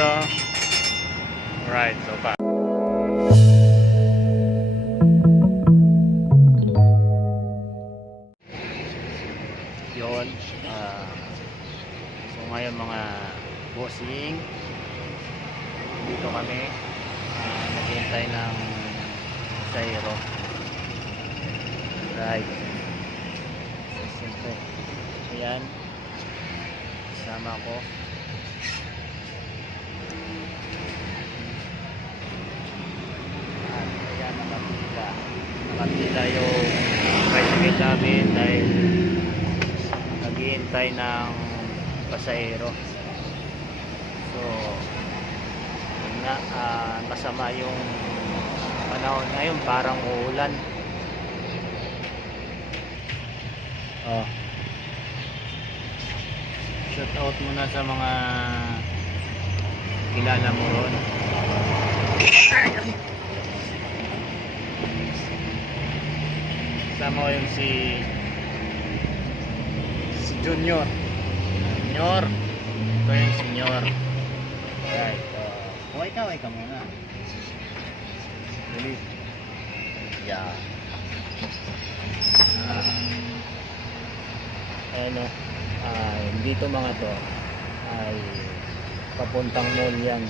ito. Alright, so pa. Yun. ah, so ngayon mga bossing, dito kami uh, naghihintay ng Zairo. Right. So, siyempre, ayan. Kasama ko. Nakapila yung bicycle namin dahil naghihintay ng pasahero. So, yun nga, ah, masama yung panahon ngayon, parang uulan. Oh. Shout out muna sa mga kilala mo ron. Sama ko yung si si Junior. Junior. Ito yung senior. Right. Uh, kaway ka muna. Dali. Yeah. ano, ay dito mga to ay papuntang mall yan.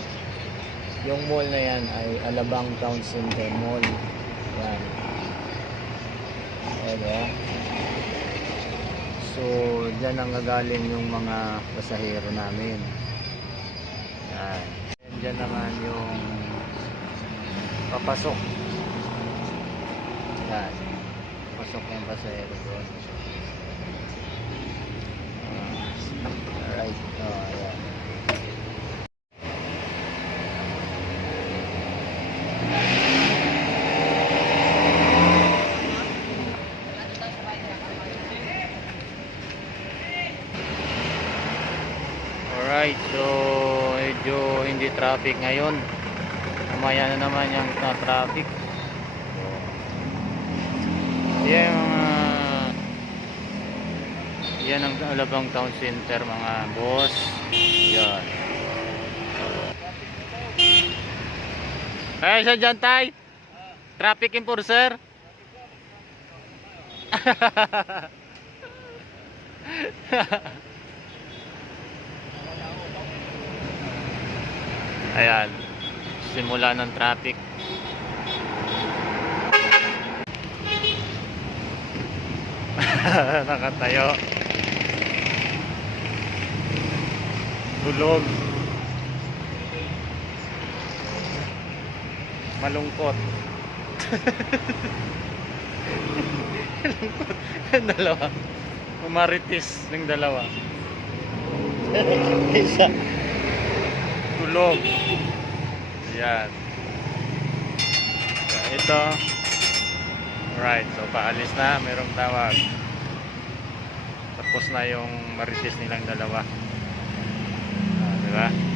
Yung mall na yan ay Alabang Town Center Mall. Yan. Ayan o. So, dyan ang gagaling yung mga pasahero namin. Yan. And dyan naman yung papasok. Yan. Pasok yung pasahero doon. Ah, Alright. Oh, ayan. Alright, so medyo hindi traffic ngayon. Mamaya na naman yung na traffic. Yan yung mga yan ang Alabang Town Center mga boss. Yan. Ay, sa dyan tay. Traffic enforcer. Ayan. Simula ng traffic. Nakatayo. Tulog. Malungkot. Malungkot. dalawa. Umaritis ng dalawa. Isa. Tulog. Ayan. So, ito. Alright, so paalis na, merong tawag. Tapos na yung marites nilang dalawa. Ah, di ba?